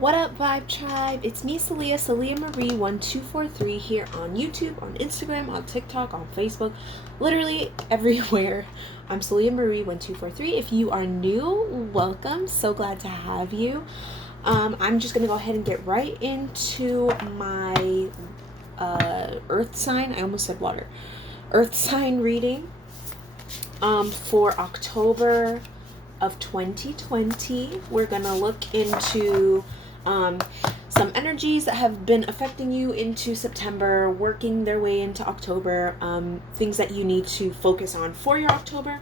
What up, Vibe Tribe? It's me, Celia Marie 1243 here on YouTube, on Instagram, on TikTok, on Facebook, literally everywhere. I'm Celia Marie 1243. If you are new, welcome. So glad to have you. I'm just gonna go ahead and get right into my Earth sign. I almost said water. Earth sign reading for October of 2020. We're gonna look into some energies that have been affecting you into September, working their way into October, things that you need to focus on for your October.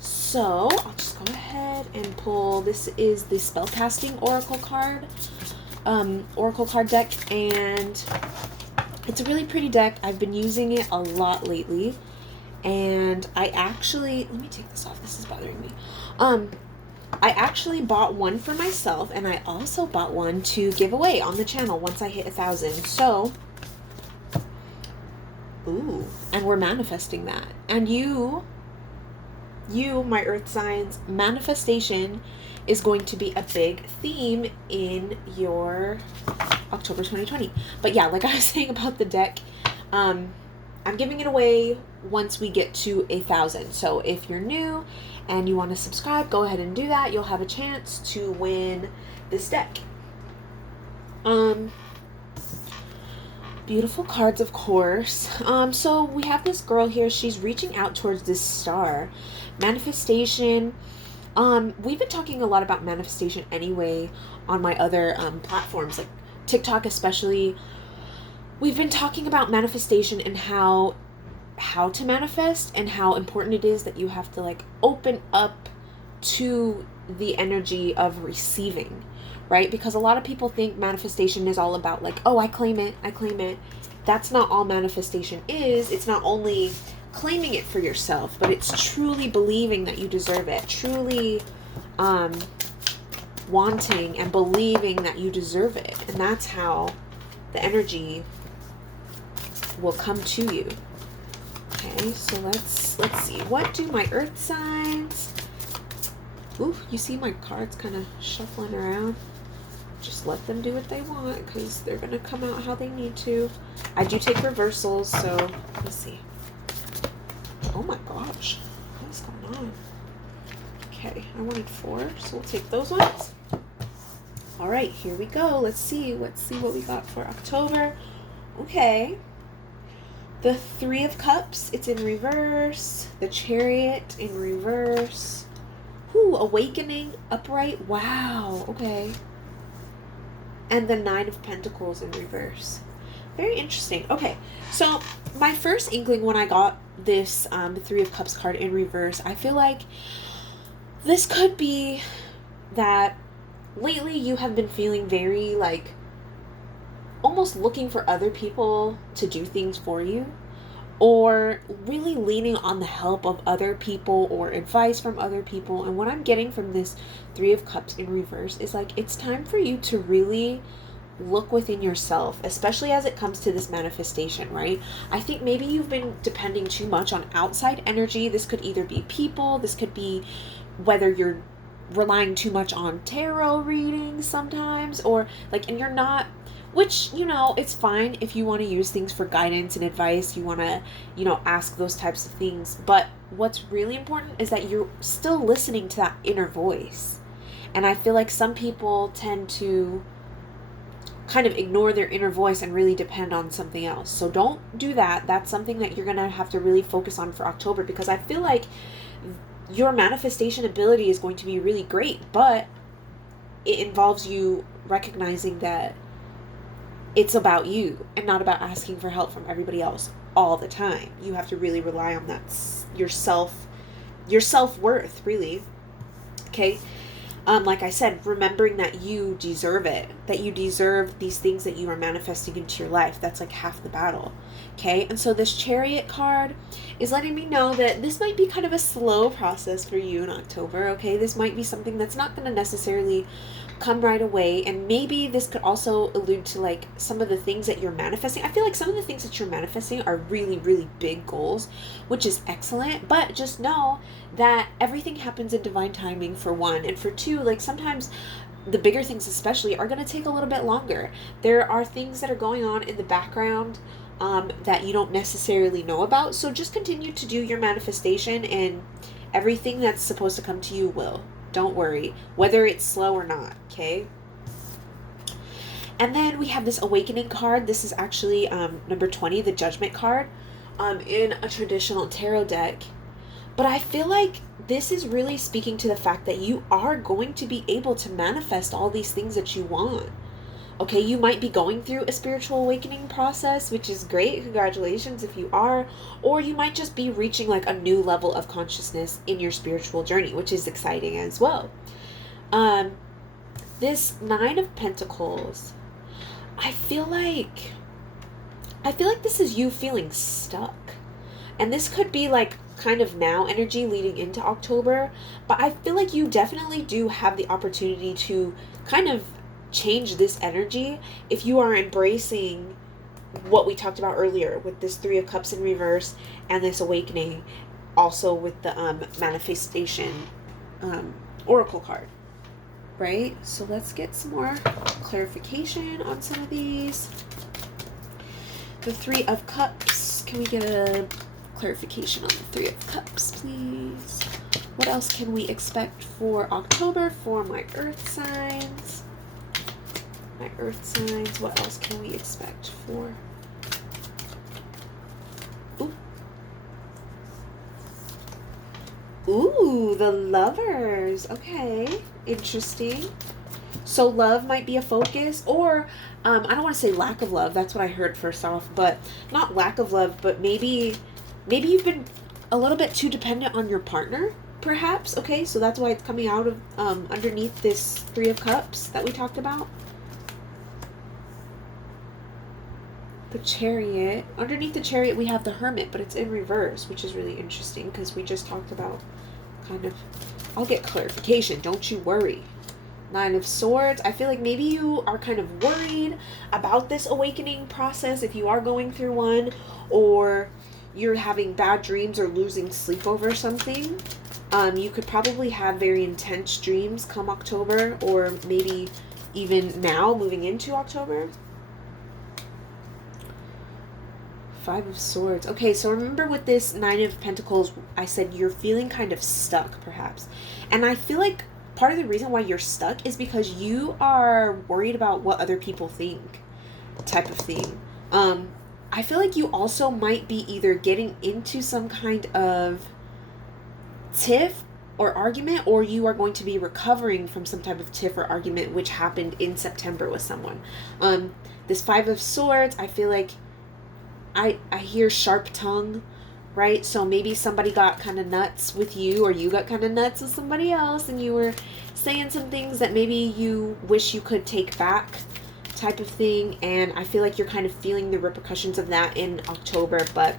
So I'll just go ahead and pull. This is the spellcasting oracle card deck, and it's a really pretty deck. I've been using it a lot lately, and I actually, let me take this off, this is bothering me. I actually bought one for myself, and I also bought one to give away on the channel once I hit 1,000. So, ooh, and we're manifesting that. And you, my earth signs, manifestation is going to be a big theme in your October 2020. But yeah, like I was saying about the deck, I'm giving it away once we get to 1,000. So if you're new and you want to subscribe, go ahead and do that. You'll have a chance to win this deck. Beautiful cards, of course. So we have this girl here. She's reaching out towards this star. Manifestation. We've been talking a lot about manifestation anyway on my other platforms, like TikTok especially. We've been talking about manifestation and how to manifest, and how important it is that you have to like open up to the energy of receiving, right? Because a lot of people think manifestation is all about like, oh, I claim it. That's not all manifestation is. It's not only claiming it for yourself, but it's truly believing that you deserve it, truly wanting and believing that you deserve it. And that's how the energy will come to you. Okay, so let's see. What do my earth signs? Ooh, you see my cards kind of shuffling around. Just let them do what they want, because they're going to come out how they need to. I do take reversals, so let's see. Oh my gosh, what is going on? Okay, I wanted 4, so we'll take those ones. All right, here we go. Let's see what we got for October. Okay. The 3 of Cups, it's in reverse. The Chariot in reverse. Ooh, Awakening, upright. Wow, okay. And the 9 of Pentacles in reverse. Very interesting. Okay, so my first inkling when I got this, the 3 of Cups card in reverse, I feel like this could be that lately you have been feeling very like almost looking for other people to do things for you, or really leaning on the help of other people or advice from other people. And what I'm getting from this 3 of Cups in reverse is like, it's time for you to really look within yourself, especially as it comes to this manifestation, right? I think maybe you've been depending too much on outside energy. This could either be people, this could be whether you're relying too much on tarot readings sometimes, or like, and you're not, which, you know, it's fine if you want to use things for guidance and advice. You want to, you know, ask those types of things. But what's really important is that you're still listening to that inner voice. And I feel like some people tend to kind of ignore their inner voice and really depend on something else. So don't do that. That's something that you're going to have to really focus on for October, because I feel like your manifestation ability is going to be really great, but it involves you recognizing that it's about you and not about asking for help from everybody else all the time. You have to really rely on that, your self-worth, really. Okay. Like I said, remembering that you deserve it, that you deserve these things that you are manifesting into your life. That's like half the battle. Okay. And so this Chariot card is letting me know that this might be kind of a slow process for you in October. Okay. This might be something that's not going to necessarily come right away. And maybe this could also allude to like some of the things that you're manifesting. I feel like some of the things that you're manifesting are really, really big goals, which is excellent. But just know that everything happens in divine timing, for one. And for two, like sometimes the bigger things especially are going to take a little bit longer. There are things that are going on in the background that you don't necessarily know about. So just continue to do your manifestation, and everything that's supposed to come to you will. Don't worry, whether it's slow or not, okay? And then we have this awakening card. This is actually number 20, the judgment card, in a traditional tarot deck. But I feel like this is really speaking to the fact that you are going to be able to manifest all these things that you want. Okay, you might be going through a spiritual awakening process, which is great. Congratulations if you are. Or you might just be reaching like a new level of consciousness in your spiritual journey, which is exciting as well. This Nine of Pentacles, I feel like this is you feeling stuck. And this could be like kind of now energy leading into October, but I feel like you definitely do have the opportunity to kind of change this energy if you are embracing what we talked about earlier with this Three of Cups in reverse and this awakening, also with the manifestation oracle card, right? So let's get some more clarification on some of these. The Three of Cups, can we get a clarification on the Three of Cups, please? What else can we expect for October for my earth signs? My earth signs, what else can we expect for? Ooh, the Lovers. Okay, interesting. So love might be a focus, or I don't want to say lack of love. That's what I heard first off, but not lack of love, but maybe you've been a little bit too dependent on your partner, perhaps. Okay, so that's why it's coming out of underneath this Three of Cups that we talked about. The Chariot. Underneath the Chariot we have the Hermit, but it's in reverse, which is really interesting because we just talked about kind of, I'll get clarification, don't you worry. Nine of Swords. I feel like maybe you are kind of worried about this awakening process if you are going through one, or you're having bad dreams or losing sleep over something. You could probably have very intense dreams come October, or maybe even now moving into October. Five of Swords. Okay, so remember with this Nine of Pentacles, I said you're feeling kind of stuck, perhaps. And I feel like part of the reason why you're stuck is because you are worried about what other people think, type of thing. I feel like you also might be either getting into some kind of tiff or argument, or you are going to be recovering from some type of tiff or argument which happened in September with someone. This Five of Swords, I feel like I hear sharp tongue, right? So maybe somebody got kind of nuts with you, or you got kind of nuts with somebody else, and you were saying some things that maybe you wish you could take back, type of thing. And I feel like you're kind of feeling the repercussions of that in October, but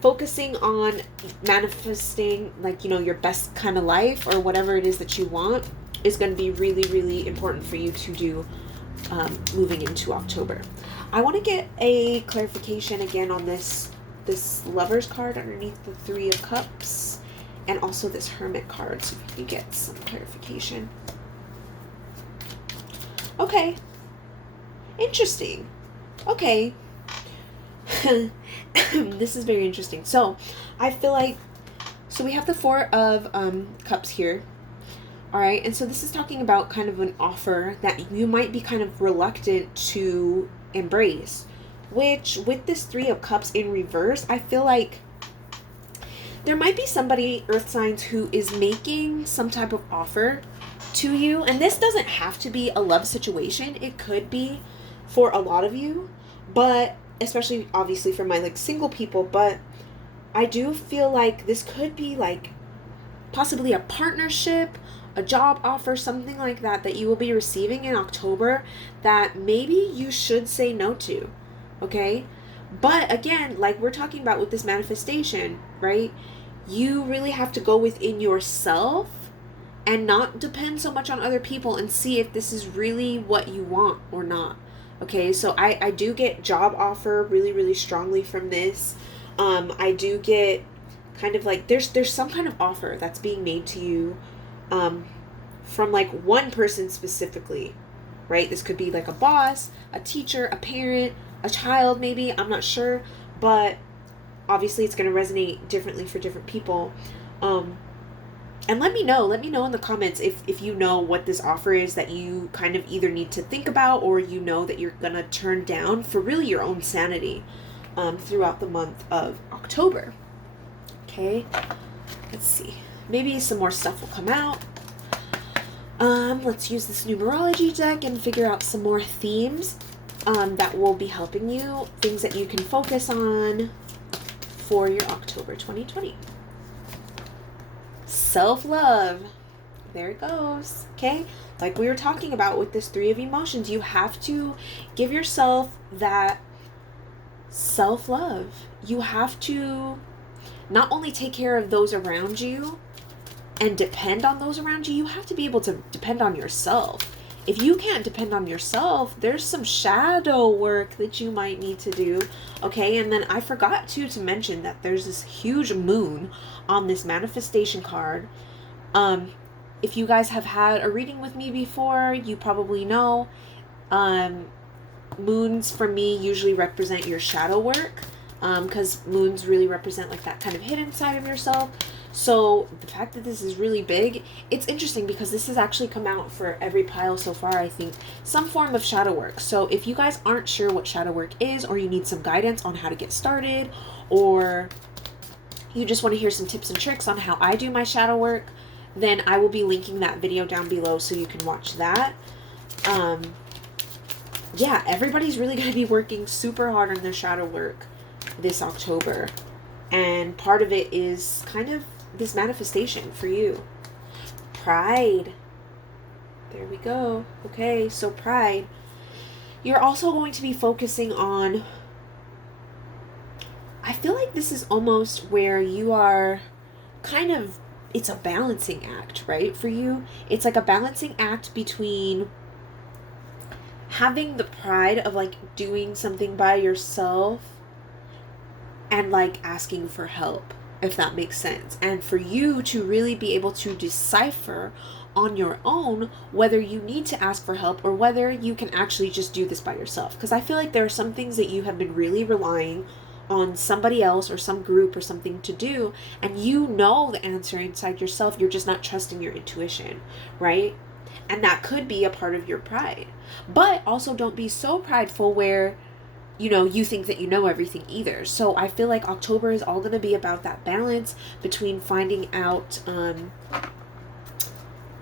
focusing on manifesting, like, you know, your best kind of life or whatever it is that you want is going to be really, really important for you to do moving into October. I want to get a clarification again on this Lovers card underneath the Three of Cups, and also this Hermit card, so if you can get some clarification. Okay. Interesting. Okay. This is very interesting. So, I feel like, so we have the Four of Cups here. Alright, and so this is talking about kind of an offer that you might be kind of reluctant to embrace, which with this Three of Cups in reverse, I feel like there might be somebody, earth signs, who is making some type of offer to you. And this doesn't have to be a love situation. It could be for a lot of you, but especially obviously for my like single people, but I do feel like this could be like possibly a partnership, a job offer, something like that, that you will be receiving in October that maybe you should say no to, okay? But again, like we're talking about with this manifestation, right? You really have to go within yourself and not depend so much on other people and see if this is really what you want or not, okay? So I do get job offer really, really strongly from this. I do get kind of like there's some kind of offer that's being made to you from like one person specifically, right? This could be like a boss, a teacher, a parent, a child maybe, I'm not sure, but obviously it's going to resonate differently for different people. And let me know in the comments if you know what this offer is that you kind of either need to think about, or you know that you're going to turn down for really your own sanity throughout the month of October. Okay, let's see. Maybe some more stuff will come out. Let's use this numerology deck and figure out some more themes that will be helping you, things that you can focus on for your October 2020. Self-love. There it goes. Okay? Like we were talking about with this 3 of emotions, you have to give yourself that self-love. You have to not only take care of those around you and depend on those around you, you have to be able to depend on yourself. If you can't depend on yourself, there's some shadow work that you might need to do. Okay, and then I forgot to mention that there's this huge moon on this manifestation card. If you guys have had a reading with me before, you probably know moons for me usually represent your shadow work, because moons really represent like that kind of hidden side of yourself. So the fact that this is really big, it's interesting because this has actually come out for every pile so far, I think, some form of shadow work. So if you guys aren't sure what shadow work is, or you need some guidance on how to get started, or you just want to hear some tips and tricks on how I do my shadow work, then I will be linking that video down below so you can watch that. Yeah, everybody's really going to be working super hard on their shadow work this October. And part of it is kind of this manifestation for you. Pride. There we go. Okay, so pride. You're also going to be focusing on, I feel like this is almost where you are kind of, it's a balancing act, right? For you, it's like a balancing act between having the pride of like doing something by yourself and like asking for help, if that makes sense. And for you to really be able to decipher on your own whether you need to ask for help or whether you can actually just do this by yourself. Because I feel like there are some things that you have been really relying on somebody else or some group or something to do, and you know the answer inside yourself, you're just not trusting your intuition, right? And that could be a part of your pride. But also don't be so prideful where, you know, you think that you know everything either. So I feel like October is all going to be about that balance between finding out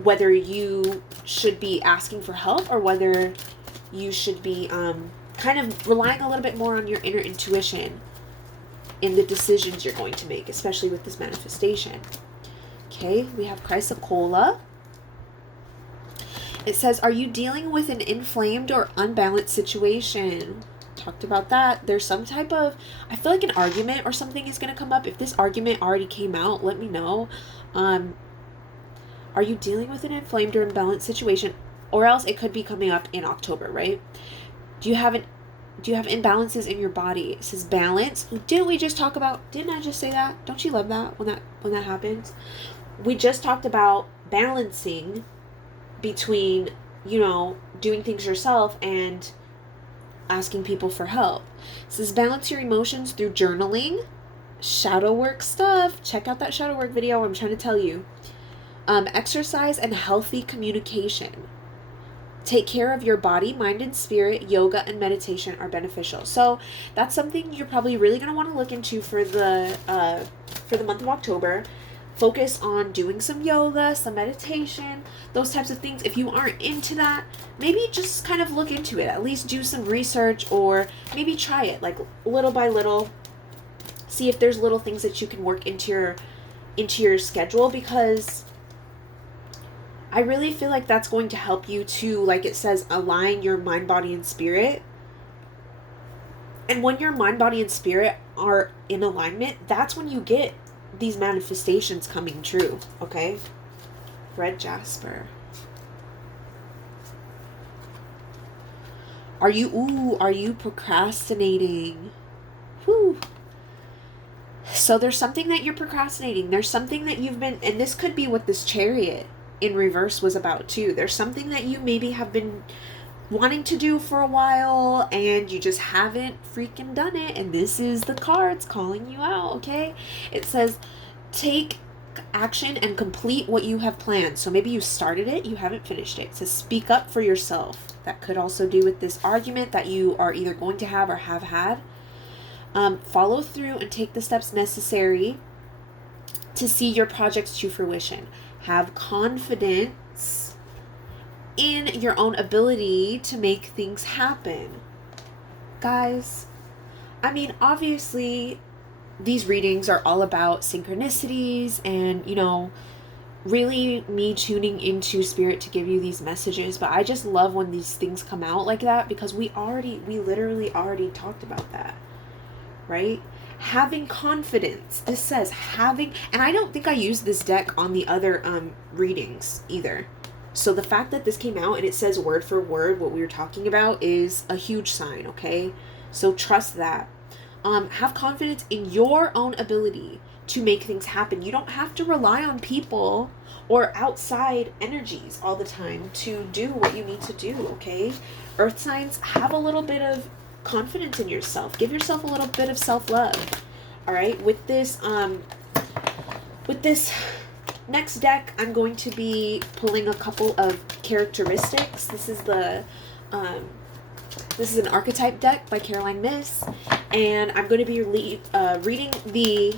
whether you should be asking for help or whether you should be kind of relying a little bit more on your inner intuition in the decisions you're going to make, especially with this manifestation. Okay, we have Chrysocolla. It says, are you dealing with an inflamed or unbalanced situation? Talked about that. There's some type of, I feel like an argument or something is going to come up. If this argument already came out, let me know. Are you dealing with an inflamed or imbalanced situation? Or else it could be coming up in October, right? Do you have imbalances in your body? It says balance. Didn't we just talk about, didn't I just say that? Don't you love that when that happens? We just talked about balancing between, you know, doing things yourself and asking people for help. It says balance your emotions through journaling, shadow work stuff. Check out that shadow work video. I'm trying to tell you. Exercise and healthy communication. Take care of your body, mind, and spirit. Yoga and meditation are beneficial. So that's something you're probably really going to want to look into for the month of October. Focus on doing some yoga, some meditation, those types of things. If you aren't into that, maybe just kind of look into it. At least do some research, or maybe try it like little by little. See if there's little things that you can work into your schedule, because I really feel like that's going to help you to, like it says, align your mind, body, and spirit. And when your mind, body, and spirit are in alignment, that's when you get these manifestations coming true, okay? Red jasper. Are you procrastinating? Whew. So there's something that you're procrastinating. There's something that you've been, and this could be with this Chariot in reverse was about too. There's something that you maybe have been wanting to do for a while and you just haven't freaking done it, and this is the cards calling you out. Okay, it says take action and complete what you have planned. So maybe you started it, you haven't finished it. It says speak up for yourself. That could also do with this argument that you are either going to have or have had. Follow through and take the steps necessary to see your projects to fruition. Have confidence in your own ability to make things happen. Guys, I mean, obviously, these readings are all about synchronicities and, you know, really me tuning into spirit to give you these messages. But I just love when these things come out like that, because we literally already talked about that, right? Having confidence. This says having, and I don't think I used this deck on the other readings either. So the fact that this came out and it says word for word what we were talking about is a huge sign, okay? So trust that. Have confidence in your own ability to make things happen. You don't have to rely on people or outside energies all the time to do what you need to do, okay? Earth signs, have a little bit of confidence in yourself. Give yourself a little bit of self-love. All right, with this next deck, I'm going to be pulling a couple of characteristics. This is an archetype deck by Caroline Miss, and I'm going to be reading the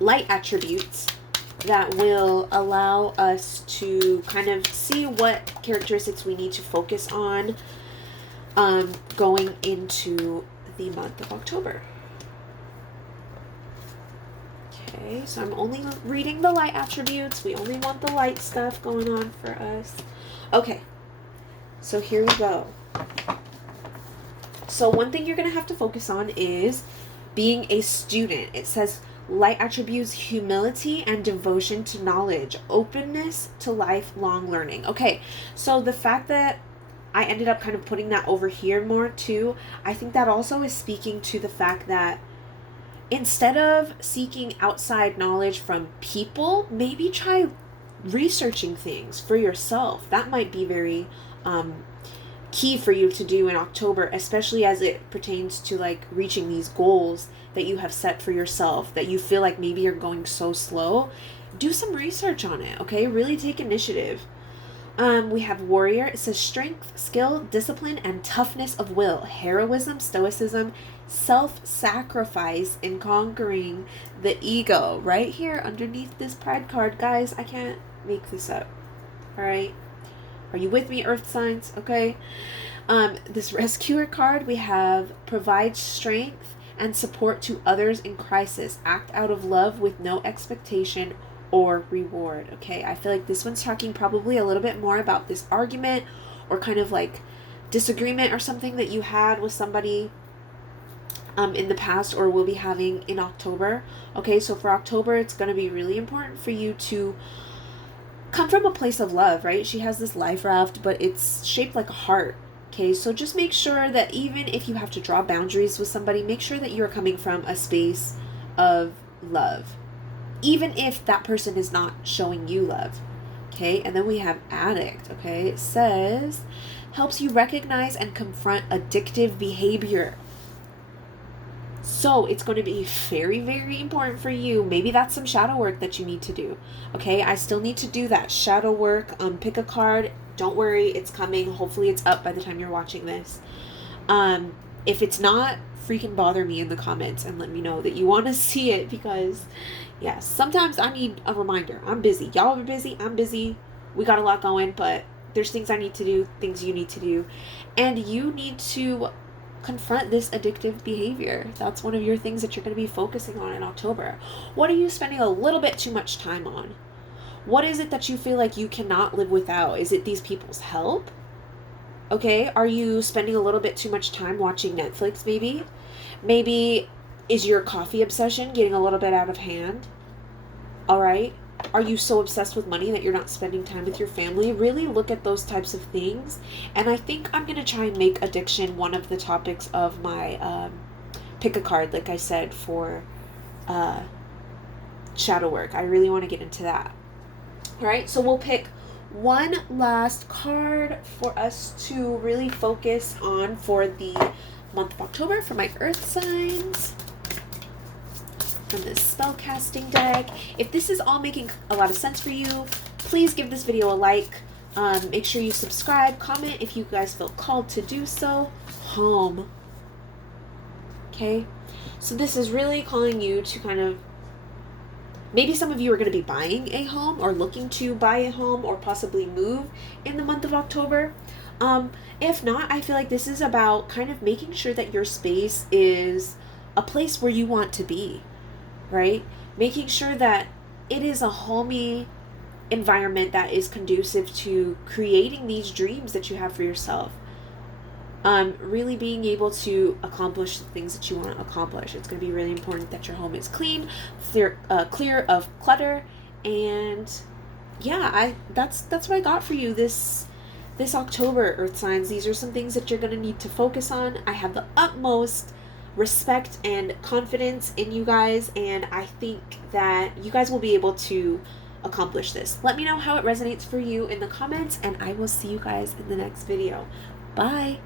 light attributes that will allow us to kind of see what characteristics we need to focus on going into the month of October. Okay, so I'm only reading the light attributes. We only want the light stuff going on for us. Okay, so here we go. So one thing you're going to have to focus on is being a student. It says light attributes humility and devotion to knowledge, openness to lifelong learning. Okay, so the fact that I ended up kind of putting that over here more too, I think that also is speaking to the fact that instead of seeking outside knowledge from people, maybe try researching things for yourself. That might be very key for you to do in October, especially as it pertains to like reaching these goals that you have set for yourself that you feel like maybe you're going so slow. Do some research on it, okay? Really take initiative. We have warrior. It says strength, skill, discipline, and toughness of will, heroism, stoicism, self-sacrifice in conquering the ego. Right here underneath this pride card, guys, I can't make this up. All right, are you with me, earth signs? Okay. This rescuer card, we have provide strength and support to others in crisis, act out of love with no expectation or reward. Okay, I feel like this one's talking probably a little bit more about this argument or kind of like disagreement or something that you had with somebody in the past or will be having in October. Okay, so for October, it's going to be really important for you to come from a place of love, right? She has this life raft, but it's shaped like a heart. Okay, so just make sure that even if you have to draw boundaries with somebody, make sure that you're coming from a space of love, even if that person is not showing you love. Okay, and then we have addict. Okay, it says helps you recognize and confront addictive behavior. So it's going to be very, very important for you. Maybe that's some shadow work that you need to do. Okay, I still need to do that shadow work. Pick a card. Don't worry, it's coming. Hopefully it's up by the time you're watching this. If it's not, freaking bother me in the comments and let me know that you want to see it, because yes, sometimes I need a reminder. I'm busy. Y'all are busy. I'm busy. We got a lot going, but there's things I need to do, things you need to do, and you need to confront this addictive behavior. That's one of your things that you're going to be focusing on in October. What are you spending a little bit too much time on? What is it that you feel like you cannot live without? Is it these people's help? Okay, are you spending a little bit too much time watching Netflix maybe? Maybe is your coffee obsession getting a little bit out of hand? All right. Are you so obsessed with money that you're not spending time with your family? Really look at those types of things. And I think I'm going to try and make addiction one of the topics of my pick a card, like I said, for shadow work. I really want to get into that. All right, so we'll pick one last card for us to really focus on for the month of October for my earth signs from this spell casting deck. If this is all making a lot of sense for you, please give this video a like. Make sure you subscribe, comment if you guys feel called to do so. Home. Okay, so this is really calling you to kind of, maybe some of you are going to be buying a home or looking to buy a home or possibly move in the month of October. If not, I feel like this is about kind of making sure that your space is a place where you want to be, right? Making sure that it is a homey environment that is conducive to creating these dreams that you have for yourself. Really being able to accomplish the things that you want to accomplish. It's going to be really important that your home is clean, clear of clutter, and yeah, that's what I got for you this October, earth signs. These are some things that you're going to need to focus on. I have the utmost respect and confidence in you guys, and I think that you guys will be able to accomplish this. Let me know how it resonates for you in the comments, and I will see you guys in the next video. Bye.